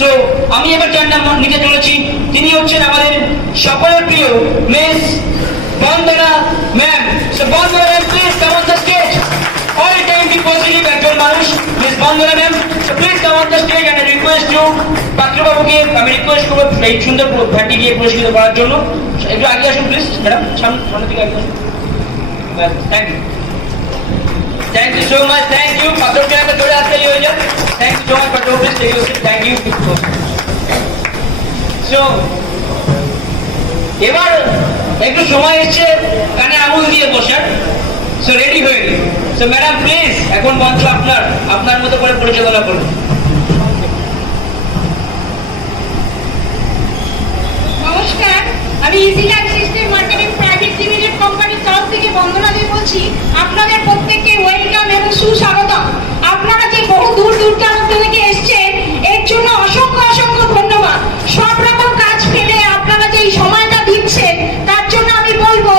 So আমি এবার যার নাম নিতে চলেছি তিনি হচ্ছেন আমাদের সকলের প্রিয় miss Bandana ma'am. So Bandana ma'am, please come on the stage. All time be positive একজন মানুষ miss Bandana ma'am. So please come on the stage and request you পাত্রবাবুকে আমি রিকোয়েস্ট করবো এই সুন্দর ভ্যানটি দিয়ে পুরস্কৃত করার জন্য। একটু আগে আসুন প্লিজ ম্যাডাম, সামনের দিকে আগে আসুন। Thank you, thank you so much, thank you. পাত্রকে একটা চলে আসতে হয়ে যান। থ্যাংক ইউ সো মাচ পাত্র, please take your seat. Thank you. So এবার একটু সময় এসছে কানে আঙুল দিয়ে বসার। সো রেডি হয়ে নিন। সো ম্যাডাম প্লিজ এখন মঞ্চ আপনার, আপনার মতো করে পরিচালনা করুন। নমস্কার, আমি easy life system marketing private limited কোম্পানির তরফ থেকে বন্দনা দিয়ে বলছি। আপনাদের প্রত্যেককে ওয়েলকাম এবং সুস্বাগতম। আপনারা যে বহু দূর দূরান্ত থেকে এসেছেন এর জন্য অসংখ্য অসংখ্য ধন্যবাদ। সব রকম কাজ ফেলে আপনারা যে এই সময়টা দিচ্ছেন তার জন্য আমি বলবো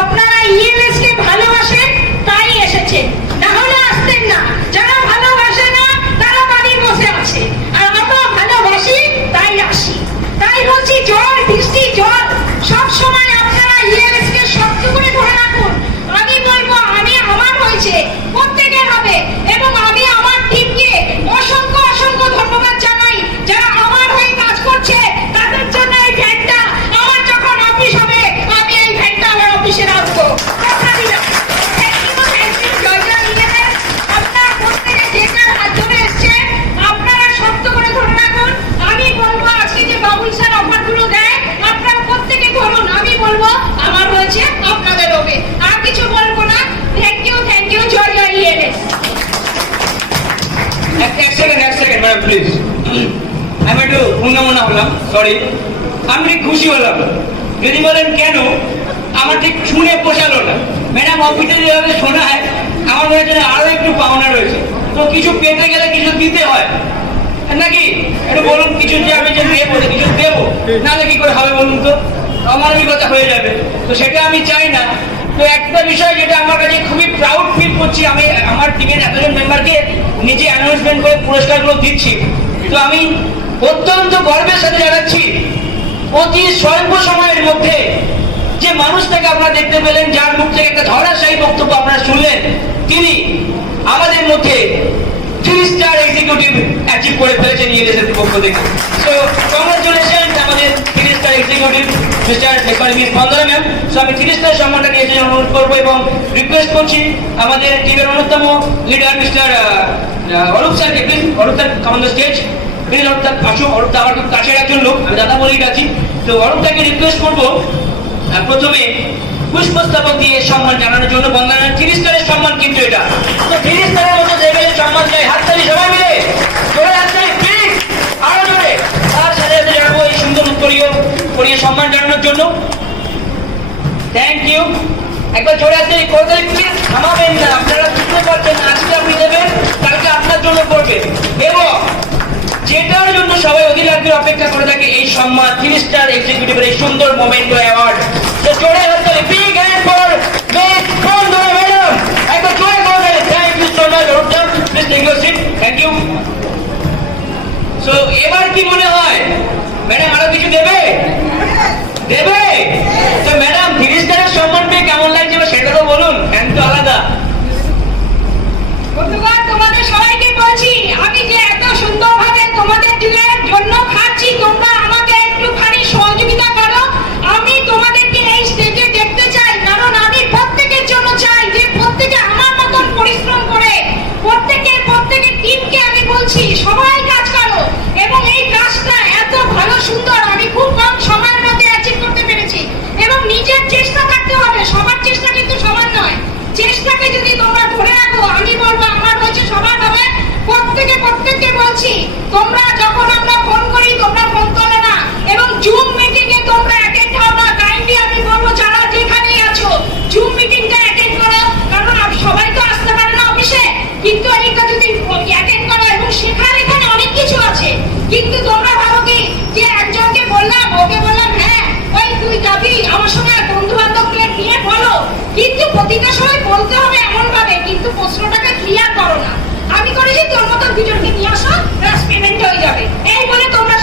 আপনারা ইএলএস কে ভালোবাসেন তাই এসেছেন, না হলে আসতেন না। যারা ভালোবাসে না তারা বাড়ি বসে আছে, আর আমরা ভালোবাসি তাই আসি। তাই বলছি জল বৃষ্টি জল সব সময় আপনারা ইএলএস কে শক্ত করে ধরে রাখুন। আমি বলবো আমি আমার হয়েছে প্রত্যেকের হবে, এবং আমি আমার টিমকে অসংখ্য অসংখ্য ধন্যবাদ জানাই যারা আমার হয়ে কাজ করছে। তাদের জন্য এই ভ্যানটা আমার যখন অফিস হবে আমি এই ভ্যানটা আমার অফিসে রাখবো। কথা দিলাম। Thank you, thank you. জয় জয় ইএলএস। আপনারা প্রত্যেকে যে যার হাত ধরে এসছেন আপনারা শক্ত করে ধরে রাখুন। আমি বলবো আজকে যে বাবুল স্যার অফারগুলো দেয় আপনারা প্রত্যেকে ধরুন। আমি বলবো আমার হয়েছে আপনাদের হবে, আর কিছু বলবো না। Thank you, thank you. জয় জয় ইএলএস। এক সেকেন্ড ম্যাডাম প্লিজ। আমি একটু উন্নমনা হলাম, সরি। আমি ঠিক খুশি হলাম। যদি বলেন কেন, আমার ঠিক শুনে পোষালো না। ম্যাডাম অফিসে যেভাবে শোনায় আমার মনে হচ্ছে আরো একটু পাওনা রয়েছে। তো কিছু পেতে গেলে কিছু দিতে হয় নাকি? একটু বলুন কিছু, যে আমি যে দেবো কিছু দেবো, নাহলে কি করে হবে বলুন তো? অমানবিকতা হয়ে যাবে, তো সেটা আমি চাই না। তো একটা বিষয় যেটা আমার কাছে খুবই প্রাউড ফিল করছি, আমি আমার টিমের এতজন মেম্বারকে নিজে অ্যানাউন্সমেন্ট করে পুরস্কারগুলো দিচ্ছি। তো আমি অত্যন্ত গর্বের সাথে জানাচ্ছি অতি স্বল্প সময়ের মধ্যে যে মানুষটাকে আপনারা দেখতে পেলেন, যার মুখ থেকে একটা ধরাশায়ী বক্তব্য আপনারা শুনলেন, তিনি আমাদের মধ্যে 3 স্টার এক্সিকিউটিভ অ্যাচিভ করে ফেলেছেন ইএলএস এর পক্ষ থেকে। সো কংগ্রাচুলেশন আমাদের 3 star executive mister miss Bandana ma'am. So আমি 3 স্টার সম্মানটা নিয়ে এসে অনুরোধ করবো এবং রিকোয়েস্ট করছি আমাদের টিমের অন্যতম leader mister Arup sir, please Arup sir come on the stage. Please Arup sir আসুন। অরূপ স্যার আমার খুব কাছের একজন লোক, আমি দাদা বলেই আছি। তো অরূপ স্যারকে রিকোয়েস্ট করবো প্রথমে পুষ্পস্তবক দিয়ে সম্মান জানানোর জন্য। বন্দনার 3 স্টারের সম্মান কিন্তু এটা, তো 3 স্টারের মতো লেভেলে সম্মান চাই। হাততালি সবাই মিলে, জোরে হাততালি প্লিজ, আরো জোরে। তার সাথে সাথে জানাবো এই সুন্দর উত্তরীয় করিয়ে সম্মান জানানোর জন্য। Thank you. একবার জোরে হাততালি করতে প্লিজ, থামাবেন না। আপনারা বুঝতে পারছেন আজকে আপনি দেবেন, কালকে আপনার জন্য করবেন, এবং যেটার জন্য সবাই অধীর আগ্রহে অপেক্ষা করে থাকে এই সম্মান 3 স্টার এক্সিকিউটিভের এই সুন্দর মোমেন্টো অ্যাওয়ার্ড। তো জোরে হাততালি, big hand for miss Bandana madam. একবার জোরে করে thank you so much. Arup sir please take your seat. Thank you. So এবার কি মনে হয় ম্যাডাম আরো কিছু দেবে? দেবে? তো ম্যাডাম 3 স্টারের সম্মান পেয়ে কেমন লাগছে সেটা তো বলুন, ফ্যান তো আলাদা। বন্ধুগণ, তোমাদের সবাইকে বলছি আমি যে এত সুন্দরভাবে তোমাদের দিনের জন্য খাচ্ছি, তোমরা আমাকে একটুখানি সহযোগিতা করো। আমি তোমাদেরকে এই স্টেজে দেখতে চাই, কারণ আমি প্রত্যেকের জন্য চাই যে প্রত্যেকে আমার মতন পরিশ্রম করে প্রত্যেকের টিমকে আমি বলছি সবাই কাজ করো, এবং এই কাজটা এত ভালো সুন্দর আমি খুব কম সময়ের মধ্যে অ্যাচিভ করতে পেরেছি। এবং নিজের চেষ্টা থাকতে হবে, সবার চেষ্টা কিন্তু সমান নয়। চেষ্টাকে যদি তোমরা ধরে রাখো আমি বলবো আমার হচ্ছে সবার হবে। প্রত্যেককে বলছি তোমরা যখন আমরা ফোন করি তোমরা ফোন তোলো না, এবং জুম মিটিং এ তোমরা অ্যাটেন্ড হও না। কাইন্ডলি আমি বলবো যারা যেখানেই আছো জুম মিটিংটা অ্যাটেন্ড করো, কারণ সবাই তো আসতে পারে না অফিসে, কিন্তু এইটা যদি অ্যাটেন্ড করো এবং শেখার এখানে অনেক কিছু আছে। কিন্তু তোমরা ভাবো কি যে একজনকে বললাম ওকে বললাম হ্যাঁ ওই তুই যাবি আমার সঙ্গে বন্ধু বান্ধবকে নিয়ে বলো, কিন্তু প্রতিটা সময় বলতে হবে এমন ভাবে, কিন্তু প্রশ্নটাকে ক্লিয়ার করো না। আমি করেছি তোর মতো দুজনকে নিয়ে আসো, ব্যাস পেমেন্ট হয়ে যাবে, এই বলে তোমরা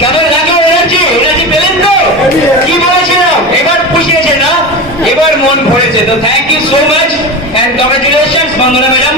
কেমন লাগলো এনার্জি? এনার্জি পেলেন তো? কি বলেছিলাম? এবার পুষিয়েছে না? এবার মন ভরেছে। তো thank you so much and congratulations Bandana madam.